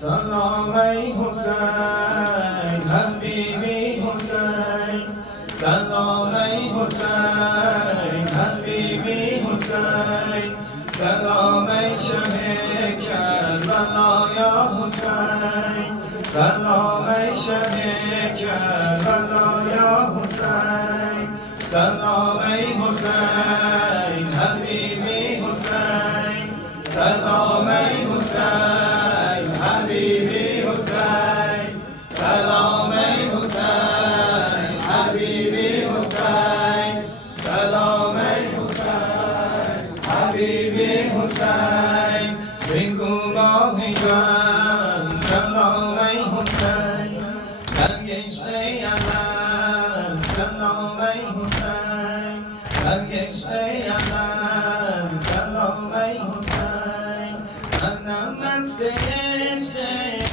سلام ای حسین حبیبی حسین، سلام ای حسین حبیبی حسین، سلام ای شه کربلا یا حسین، سلام ای شه کربلا یا حسین، سلام ای حسین حبیبی حسین، سلام ای حسین حبیبی حسین، سلام ای حسین حبیبی حسین، سلام ای حسین حبیبی حسین، بگو ماهیان سلام ای حسین، برگشت ای علم سلام ای حسین، برگشت ای علم سلام ای حسین، منم مست عشق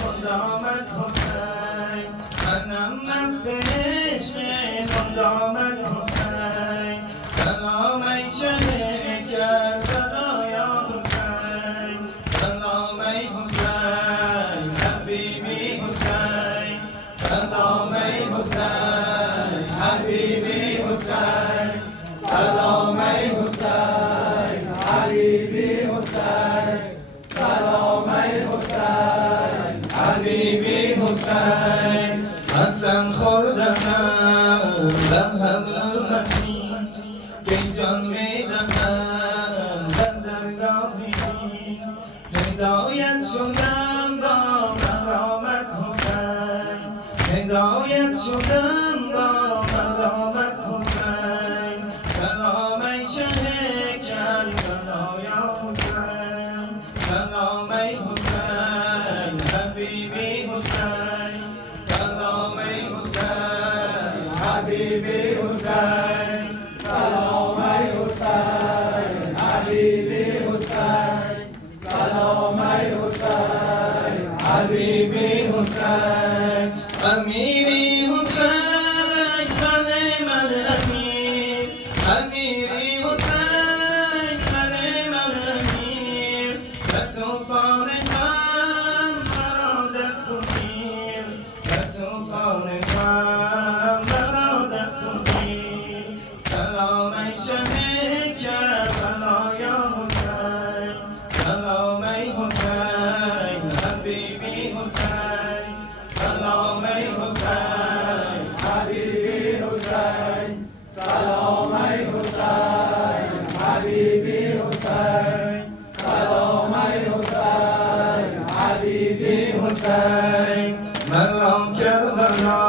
خدامت حسین، منم مست عشق خدامت حسین، سلام ای شه کربلا یا حسین، سلام ای حسین حبیبی حسین، سلام ای حسین حبیبی حسین، سلام ای حسین حبیبی حسین، سلام ای حسین حبیبی حسین، قسم خوردم به حبل المتین که جان میدهم در درگاهی، هدایت شدم با مرامت حسین، هدایت شدم با مرامت حسین، سلام ای شه کربلا یا حسین، سلام ای حسین حبیبی حسین، سلام ای حسین حبیبی حسین، سلام ای حسین حبیبی حسین، سلام ای حسین حبیبی حسین، امیری حسین من الامیر، امیری حسین من الامیر، به تو فارغم مرا دست و گیر، به تو فارغم مرا دست و گیر، سلام ای شه کربلا یا حسین، سلام ای حسین حبیبی حسین، سلام ای حسین حبیبی حسین، سلام ای حسین حبیبی حسین، سلام ای حسین حبیبی حسین، مرا کربلا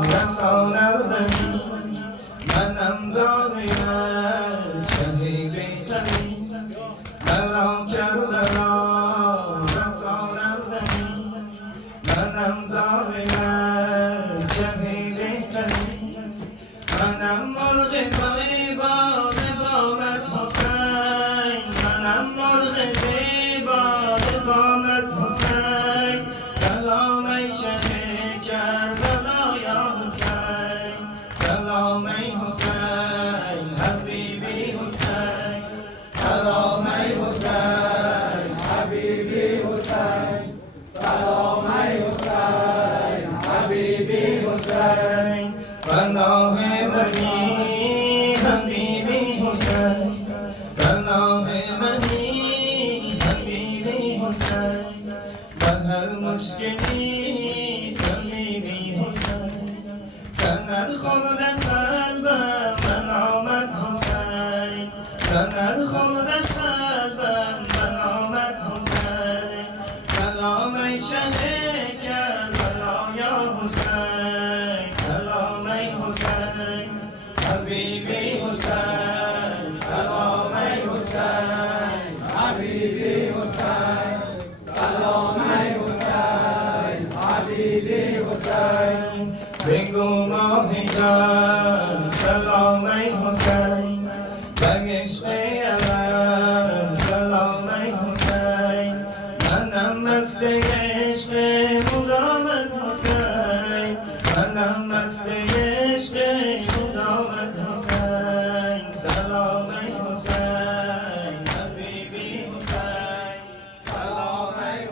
رساند بنی، منم زاریم شهید غنی، مرا کربلا رساند بنی، منم زاریم شهید غنی، منم مرغ باد بامت حسین، منم مرغ باد بامت حسین، سلام ای شه کربلا یا حسین، سلام ای حسین حبیبی حسین، سلام ای حسین حبیبی حسین، سلام ای حسین حبیبی حسین، پناه منی حبیبی حسین، پناه منی حبیبی حسین، به هر مشکلی طبیبی حسین، سند خورد قلبم من آمد حسین، سند خورد قلبم من آمد حسین، سلام ای شه کربلا یا حسین، سلام ای حسین حبیبی حسین، سلام ای حسین حبیبی حسین، سلام ای حسین حبیبی حسین، بگو ماهیان سلام ای حسین، برگشت ای علم سلام ای حسین، منم مست عشق مدامت حسین.